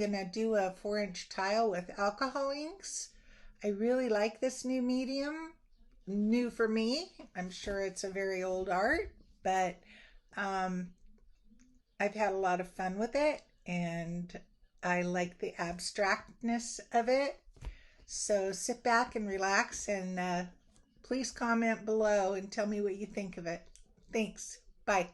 going to do a 4-inch tile with alcohol inks. I really like this new medium. New for me. I'm sure it's a very old art, but um, I've had a lot of fun with it, and I like the abstractness of it. So sit back and relax, and please comment below and tell me what you think of it. Thanks. Bye.